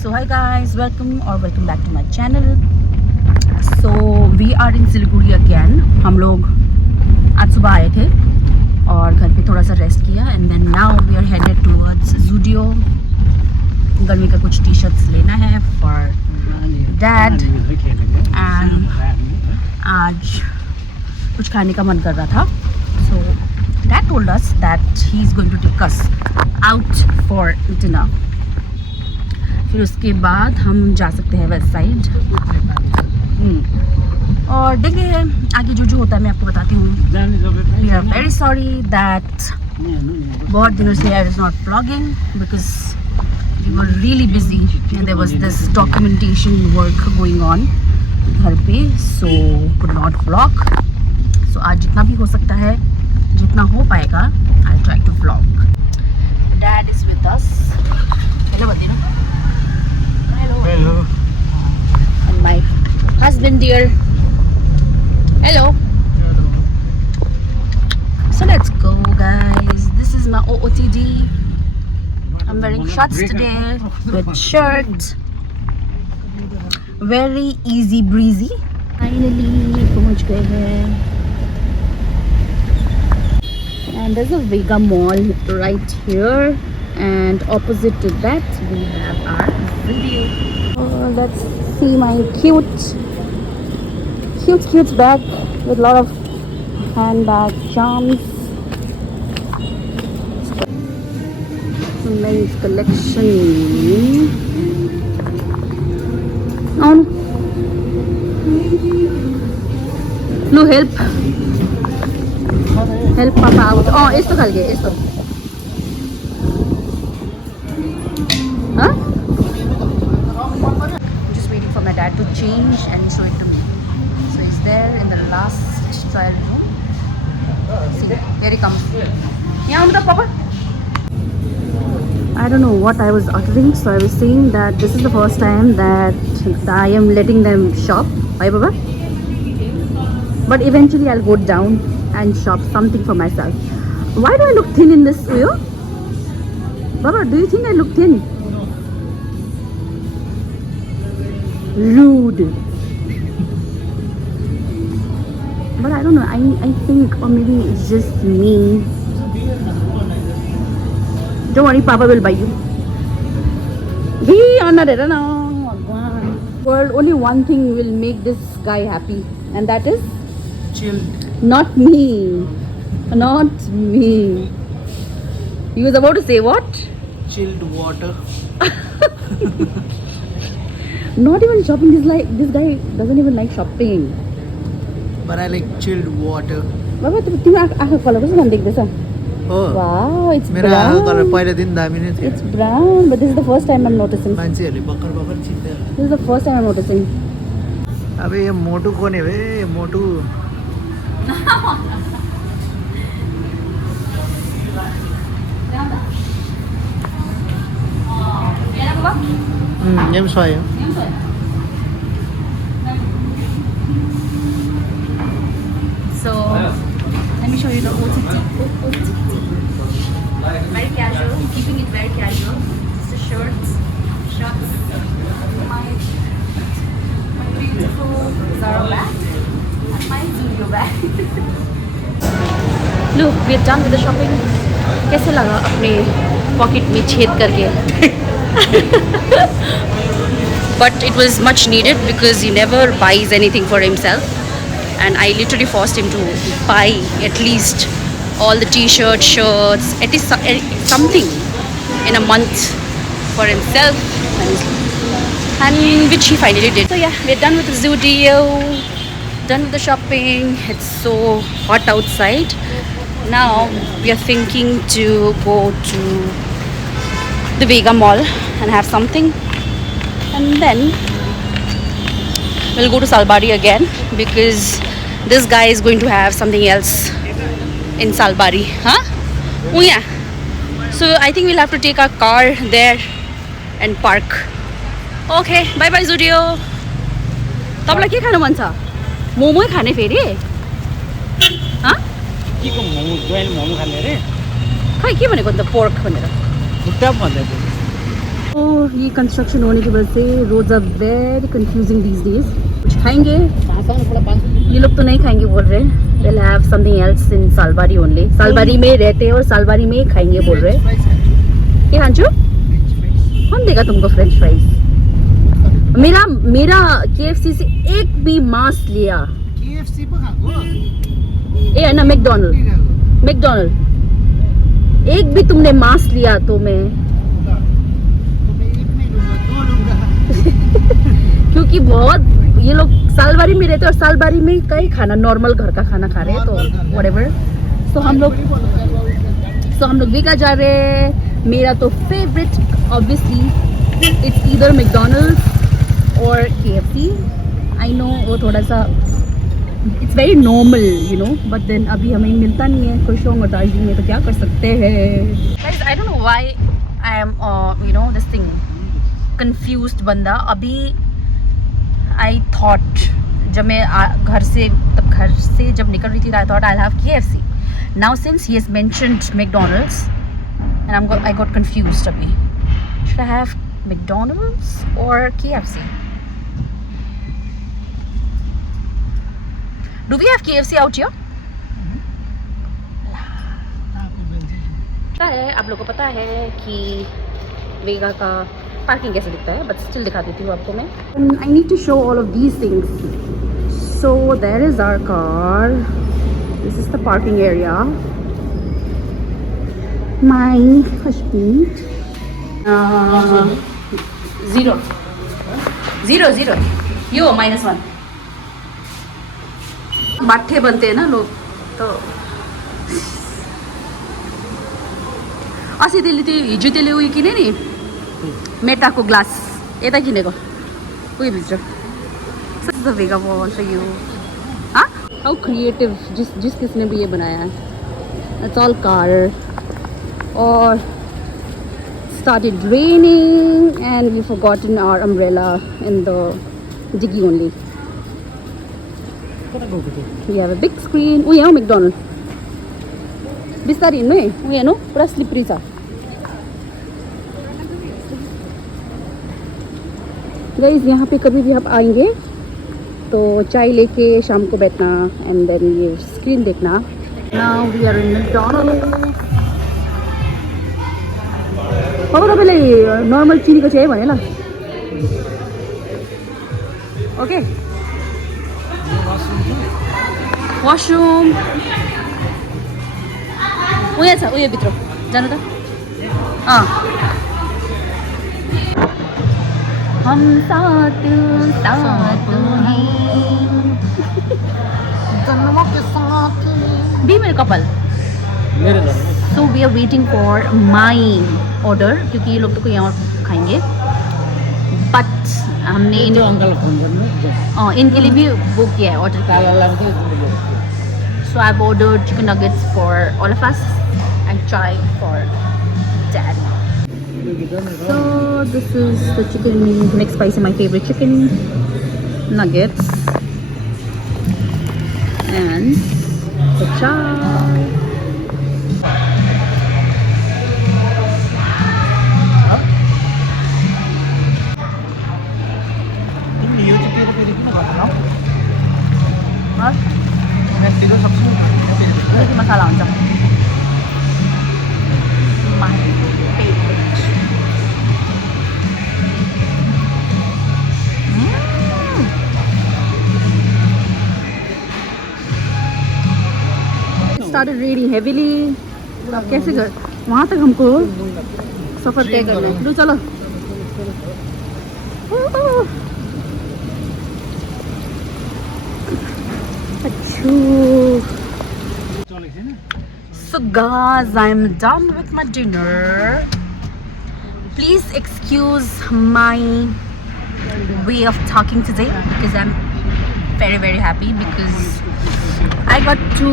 So hi guys, welcome back to my channel. So we are in Siliguri again. हम लोग आज सुबह आए थे और घर पे थोड़ा सा रेस्ट किया and then now we are headed towards Zudio. गर्मी का कुछ टी शर्ट्स लेना है फॉर डैड एंड आज कुछ खाने का मन कर रहा था. So dad told us that he is going to take us out for dinner. फिर उसके बाद हम जा सकते हैं वेस्ट साइड और देखिए आगे जो होता है मैं आपको बताती हूँ. We are very sorry that बहुत दिनों से I was not vlogging because we were really busy and there was this documentation work going on घर पे, so could not vlog. So आज जितना भी हो सकता है, जितना हो पाएगा, I try to vlog. Dad is with us. Hello बतीना. Hello. And my husband dear. Hello. So let's go guys. This is my OOTD. I'm wearing shorts today with shirt. Very easy breezy. Finally पहुंच गए हैं. And there's a Vega Mall right here. And opposite to that we have our video. Let's see my cute bag with a lot of handbag charms. Nice collection. On. No help Papa out. Oh, esto kalge esto. Huh? I'm just waiting for my dad to change and show it to me. So he's there in the last trial room. See, here he comes. Yeah, on the Papa. I don't know what I was uttering, so I was saying that this is the first time that I am letting them shop. Bye, Baba. But eventually I'll go down and shop something for myself. Why do I look thin in this video? Baba, do you think I look thin? Rude. But I don't know, I think, or maybe it's just me. Don't worry, Papa will buy you. World, only one thing will make this guy happy, and that is Chilled. not me. Not me. He was about to say what? Chilled water. Not even shopping. This guy doesn't even like shopping. But I like chilled water. Baba, you have color. What's one this? Oh. Wow, it's मेरा brown. Colour पहिला दिन दामी नै थियो. It's brown, but this is the first time I'm noticing. मान्छेहरूले Bakkar चिन्थे. This is the first time I'm noticing. अब ये मोटू कौन है बे? मोटू. ये भी सही है. So, let me show you the OOTD. Very casual, keeping it very casual. Just a shorts, my beautiful Zara bag, and my Zudio bag. Look, we are done with the shopping. कैसे लगा अपने pocket में छेद करके? But it was much needed because he never buys anything for himself. And I literally forced him to buy at least all the t-shirts, shirts, at least something in a month for himself, and which he finally did. So yeah, we're done with the Zudio, done with the shopping. It's so hot outside. Now we are thinking to go to the Vega Mall and have something, and then we'll go to Salbari again because this guy is going to have something else in Salbari. Huh? Oh yeah. So I think we'll have to take our car there and park. Okay, bye bye Zudio. तपाईलाई के खानु मन छ? मोमो खाने फेरि? हाँ? के को मोमो, दोयल मोमो खाने रे? खै के भनेको त पोर्क भनेर? खुट्टा भन्दै थियो. ये कंस्ट्रक्शन होने की वजह से roads are very confusing these days. कुछ खाएंगे? ये लोग तो नहीं खाएंगे बोल रहे हैं। They'll have something else in Salbari only. Salbari में रहते हैं और सालबारी में ही खाएंगे बोल रहे हैं। ये हांचू कौन देगा तुमको फ्रेंच फ्राइज? मेरा KFC से एक भी मांस लिया। KFC पा खाको ए है ना मैकडोनल्ड एक भी तुमने मांस लिया तो मैं मैं एक नहीं लूंगा, 2 लूंगा। क्योंकि बहुत ये लोग सालबारी में रहते हैं और सालबारी में कई खाना नॉर्मल घर का खाना खा रहे हैं तो व्हाटएवर। सो हम लोग वीगा जा रहे हैं। मेरा तो favourite obviously it's either McDonald's or KFC। I know वो थोड़ा सा it's very normal you know, but then अभी हमें मिलता नहीं है खुशोंग और दार्जिलिंग में, तो क्या कर सकते हैं। I don't know why I am you know this thing confused बंदा। अभी आई थॉट जब मैं घर से जब निकल रही थी I thought I have KFC. Now since he has mentioned McDonald's and I got confused अभी। Should I have McDonald's or KFC? Do we have KFC out here? पता है आप लोगों को पता है कि वेगा का पार्किंग कैसे दिखता है, बट स्टिल दिखा देती हूँ आपको मैं। I need to show all of these things. So there is our car, this is the parking area. My husband 0 यो -1 बाठे बनते हैं ना लोग तो असी त्यसले हिजो त्यसले उयो किने नि मेटाको ग्लास यता किनेको उयो भित्र the Vega wall for you. हाँ हाउ क्रिएटिव जिस किसने भी ये बनाया है। इट्स ऑल कार और started raining and we forgotten our umbrella in the diggy only. We have a big screen. Oh yeah, McDonald's. बिस्तारी हिँड्नु है ऊ हेर्नु पुरा स्लिपरी छ। गाइस यहाँ पे कभी भी आप आएंगे तो चाय लेके शाम को बैठना एंड देन ये स्क्रीन देखना। Now we are in McDonald's. अब तपाईँले नर्मल चिनीको चिया भने ल। ओके वाशरूम उयो छ उयो भित्र जानु त। हम साथ भी मेरे couple. So we are waiting for my order क्योंकि ये लोग तो कोई और खाएंगे, बट हमने इनके लिए भी बुक किया है order. So I have ordered chicken nuggets for all of us and chai for daddy. So this is the chicken McSpicy, my favorite chicken nuggets, and the chai. यो चाहिँ फेरि फेरि किन भन्नु Huh? म्याक्सिको सक्छु Ini masala हुन्छ। My favorite. It started raining heavily. अब कैसे कर वहाँ तक हमको सफर तय करना है। लो चलो। So guys, I'm done with my dinner. Please excuse my way of talking today because I'm very happy because I got to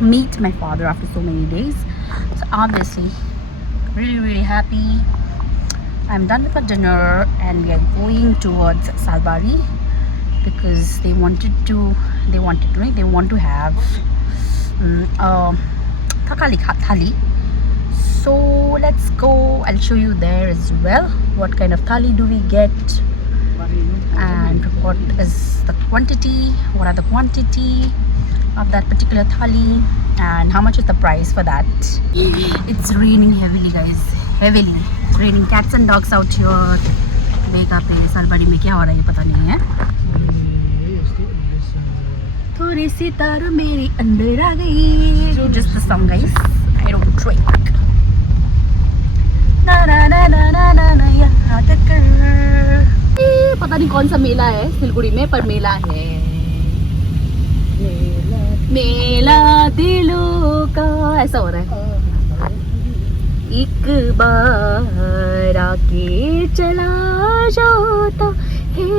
meet my father after so many days. So obviously really happy. I'm done with my dinner and we are going towards Salbari because they want to have thakali thali. So let's go. I'll show you there as well. What kind of thali do we get, and what is the quantity? What are the quantity of that particular thali, and how much is the price for that? It's raining heavily, guys. Heavily. It's raining cats and dogs out here. बेका पे सालबाड़ी में क्या हो रहा है ये पता नहीं है. थोड़ी सी तार मेरी अंदर आ गई. Just the song, guys. I don't drink. ना ना ना ना ना ना ना यहाँ तक पता नहीं कौन सा मेला है सिलगुड़ी में, पर मेला है. मेला दिलों का ऐसा हो रहा है. एक बार आके चला जाता है.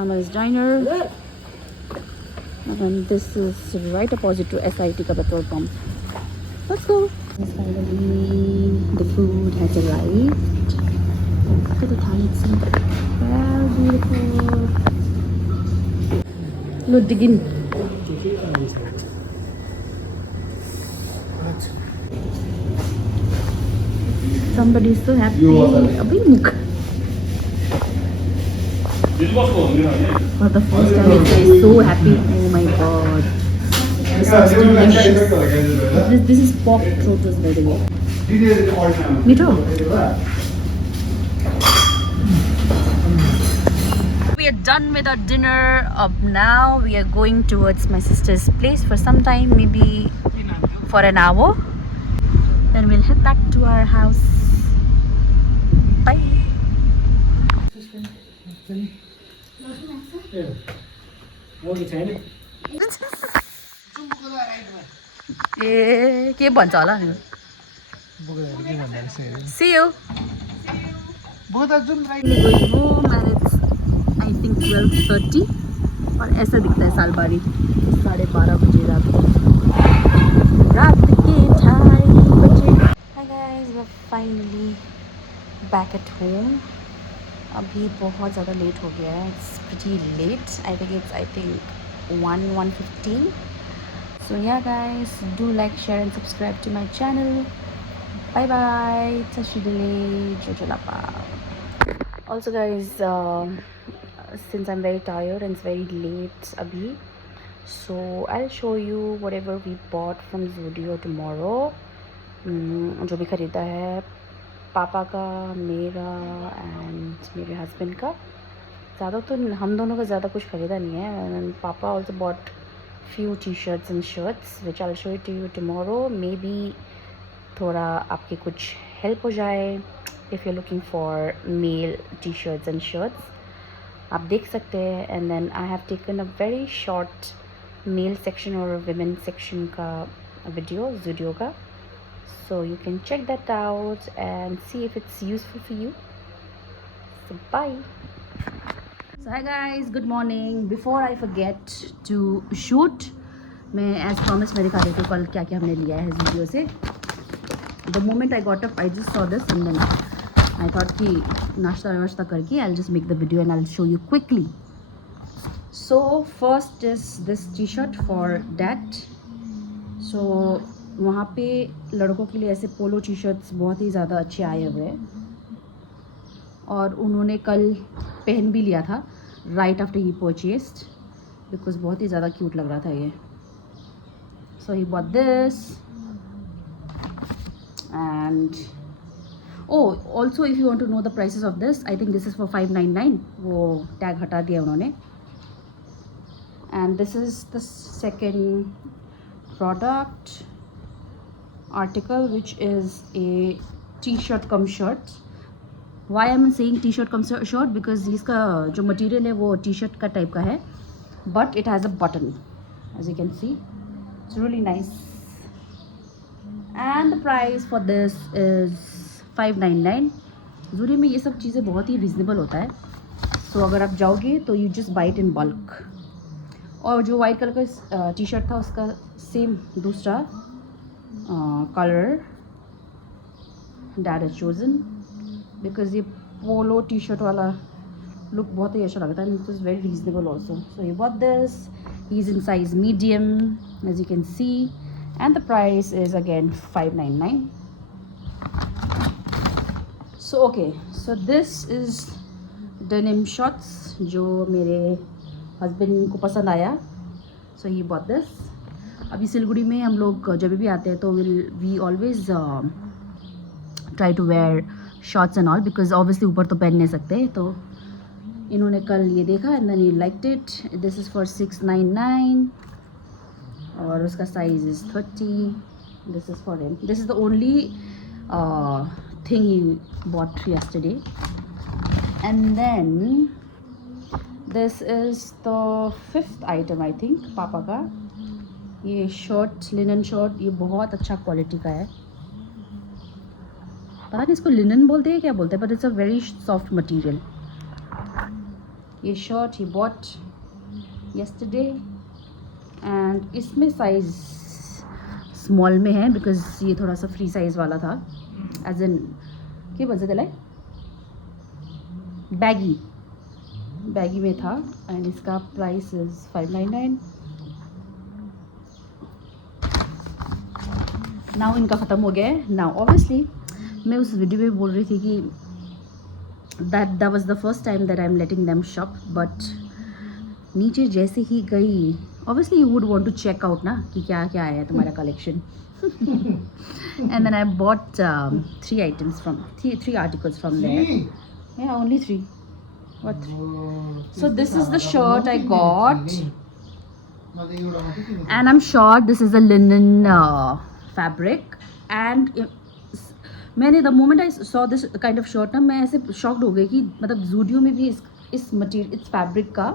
Anna's Diner, and this is right opposite to SIT का petrol pump. Let's go. Finally, the food has arrived. Look at the thali itself. Wow, beautiful. Look, dig in. Somebody's so happy. Abhi mukh. For the first time, he's so happy. Oh my god. This is delicious. This is pork trotters, by the way. Meetho. We are done with our dinner. Now we are going towards my sister's place for some time, maybe for an hour. Then we'll head back to our house. Bye. के भन्छ होला नि. See you. Going home and it's I think 12:30 और ऐसा दिखता है सालबाड़ी 12:30 बजे रात के 2:30 बजे. Hi guys, we're finally back at home. अभी बहुत ज़्यादा लेट हो गया है. It's pretty late. I think 1:15. So yeah guys, do like, share and subscribe to my channel. Bye bye. Tashidele Jojolapa. Also guys, since I'm very tired and it's very late abhi, so I'll show you whatever we bought from Zudio tomorrow. जो भी ख़रीदा है पापा का, मेरा and मेरे husband का. ज़्यादा तो हम दोनों का ज़्यादा कुछ ख़रीदा नहीं है. एंड पापा also bought few t-shirts and shirts which I'll show it to you tomorrow. Maybe थोड़ा आपके कुछ help हो जाए if you're looking for male t-shirts and shirts. आप देख सकते हैं. And then I have taken a very short male section or women section का video Zudio का, so you can check that out and see if it's useful for you. So bye. So hi guys, good morning. Before I forget to shoot, मैं as promised मैं दिखा देती हूँ कल क्या क्या हमने लिया है Zudio से. The moment I got up, I just saw this and then I thought कि नाश्ता वाश्ता करके I'll just make the video and I'll show you quickly. So first is this t-shirt for dad. So वहाँ पे लड़कों के लिए ऐसे पोलो T-shirts बहुत ही ज़्यादा अच्छे आए हुए हैं और उन्होंने कल पहन भी लिया था right after he purchased because बहुत ही ज़्यादा क्यूट लग रहा था ये. So he bought this and oh also if you want to know the prices of this, I think this is for $5.99. वो टैग हटा दिया उन्होंने. And this is the second product article, which is a t-shirt cum shirt. Why am I saying t-shirt cum shirt? Because इसका जो material है वो t-shirt का type का है, but it has a button, as you can see. It's really nice. And the price for this is $5.99. Zudio में ये सब चीज़ें बहुत ही reasonable होता है. So अगर आप जाओगे तो you just buy it in bulk. और जो वाइट कलर का टी शर्ट था उसका सेम दूसरा colour dad has chosen because ये पोलो टी शर्ट वाला लुक बहुत ही अच्छा लगता है. It is very reasonable also. So ये bought this. He is in size medium as you can see and the price is again $5.99. So okay, so this is denim shorts जो मेरे husband को पसंद आया, so he bought this. अभी सिलगुड़ी में हम लोग जब भी आते हैं तो we always try to wear shorts and all because obviously ऊपर तो पहन नहीं सकते, तो इन्होंने कल ये देखा and then he liked it. This is for $6.99 और उसका size is 30. This is for him. This is the only thing he bought yesterday. And then this is the 5th item I think, पापा का ये shirt, linen shirt, ये बहुत अच्छा quality का है. पता नहीं इसको लिनन बोलते हैं क्या बोलते हैं, but it's a very soft material. ये शर्ट ही बॉट yesterday एंड इसमें साइज स्मॉल में है बिकॉज ये थोड़ा सा फ्री साइज वाला था, एज इन क्या बोल सकते बैगी में था. एंड इसका प्राइस इज $5.99. नाउ इनका ख़त्म हो गया है. नाउ ऑब्वियसली मैं उस वीडियो में बोल रही थी कि that was the first time that I'm letting them shop, but नीचे जैसे ही गई obviously you would want to check out ना कि क्या क्या आया है तुम्हारा collection. And then I bought 3 articles from there. Yeah, only 3. What? So this is the shirt I got, and I'm sure this is a linen fabric. And मैंने the moment I saw this kind of shirt ना, मैं ऐसे shocked हो गई कि मतलब जूडियो में भी इस मटीरियल, इस फैब्रिक का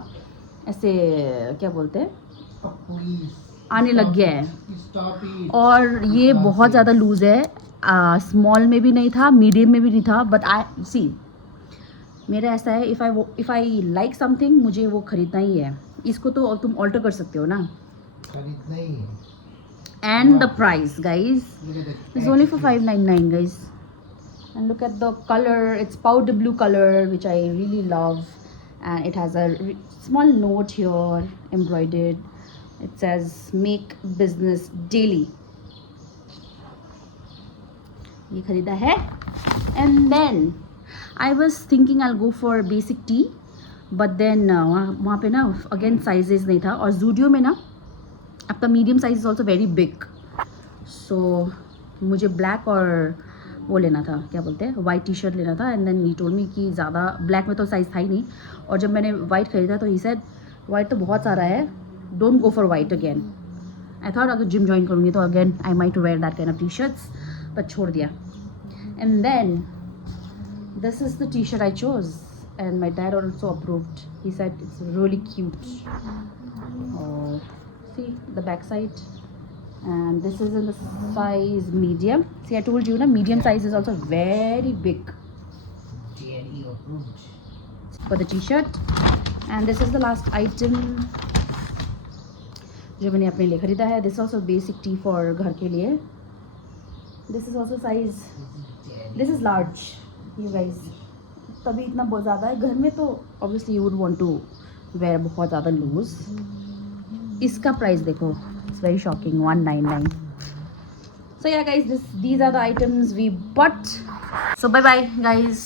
ऐसे क्या बोलते हैं आने लग गया है. और ये बहुत ज़्यादा लूज़ है. स्मॉल में भी नहीं था, मीडियम में भी नहीं था, बट आई सी मेरा ऐसा है इफ़ आई लाइक समथिंग मुझे वो ख़रीदना ही है. इसको तो तुम ऑल्टर कर सकते हो ना. खरीदना ही है. And the price, guys, is only for $5.99, guys. And look at the color. It's powder blue color, which I really love. And it has a small note here embroidered. It says "Make business daily." ये खरीदा है. And then I was thinking I'll go for basic tee, but then वहाँ पे ना again sizes नहीं था. और Zudio में ना आपका medium size is also very big, so मुझे ब्लैक और वो लेना था, क्या बोलते हैं, वाइट टी शर्ट लेना था. And then he told me कि ज़्यादा ब्लैक में तो साइज़ था ही नहीं. और जब मैंने वाइट खरीदा तो ही सेड वाइट तो बहुत सारा है, don't go for white again. I thought अगर जिम ज्वाइन करूँगी तो again I might wear that kind of T shirts, but छोड़ दिया. And then this is the T shirt I chose and my dad also approved. He said it's really cute. और see the back side, and this is in the size medium. See, I told you na, medium size is also very big for the t-shirt. And this is the last item जो मैंने अपने लिए खरीदा है. This is also basic tee for घर के लिए. This is also size, this is large, you guys. तभी इतना बहुत ज़्यादा है. घर में तो obviously you would want to wear बहुत ज़्यादा loose. इसका प्राइस देखो, it's very shocking, $199. So yeah guys, these are the items we bought. So bye bye guys.